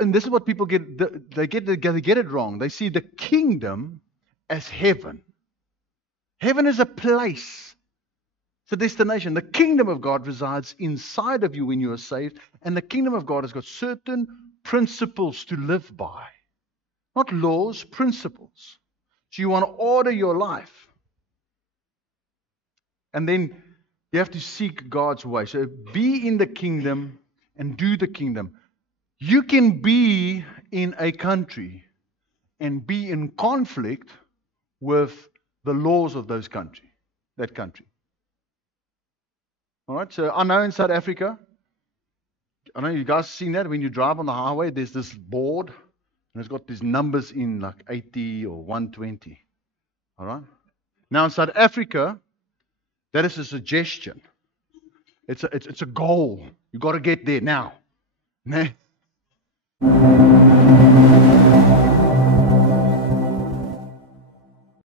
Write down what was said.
And this is what people get. They get it wrong. They see the kingdom as heaven. Heaven is a place. It's a destination. The kingdom of God resides inside of you when you are saved, and the kingdom of God has got certain principles to live by. Not laws, principles. So you want to order your life. And then you have to seek God's way. So be in the kingdom and do the kingdom. You can be in a country and be in conflict with the laws of that country. All right, so I know in South Africa, I know you guys seen that when you drive on the highway, there's this board, and it's got these numbers in like 80 or 120. All right? Now in South Africa, that is a suggestion. It's a goal. You got to get there now.